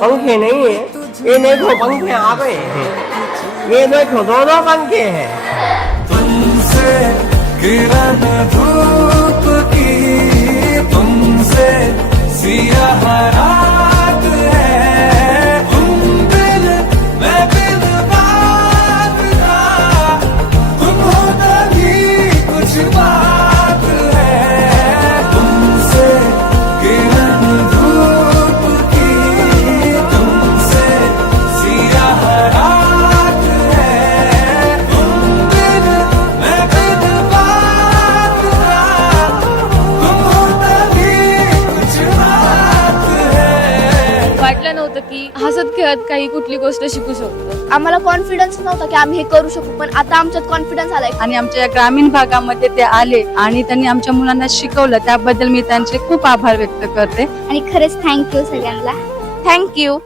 पंखे नहीं है, ये देखो पंखे आ गए हैं, ये देखो दो पंखे हैं। तुमसे किरण धूप की, तुमसे सियाह रात है, तुम बिन मैं बिन बात का, तुम हो तभी कुछ बात है। तुमसे किरण धूप की, तुमसे सियाह रात है, तुम बिन मैं बिन बात का, तुम हो तभी कुछ बात है। वाटलं नव्हतं की हसत खेळत काही कुठली गोष्ट शिकू शकतो. आम्हाला कॉन्फिडन्स नव्हता की आम्ही हे करू शकू, पण आता आमच्यात कॉन्फिडन्स आलाय. आणि आमच्या या ग्रामीण भागामध्ये ते आले आणि त्यांनी आमच्या मुलांना शिकवलं, त्याबद्दल मी त्यांचे खूप आभार व्यक्त करते. आणि खरंच थँक्यू सगळ्यांना. थँक्यू.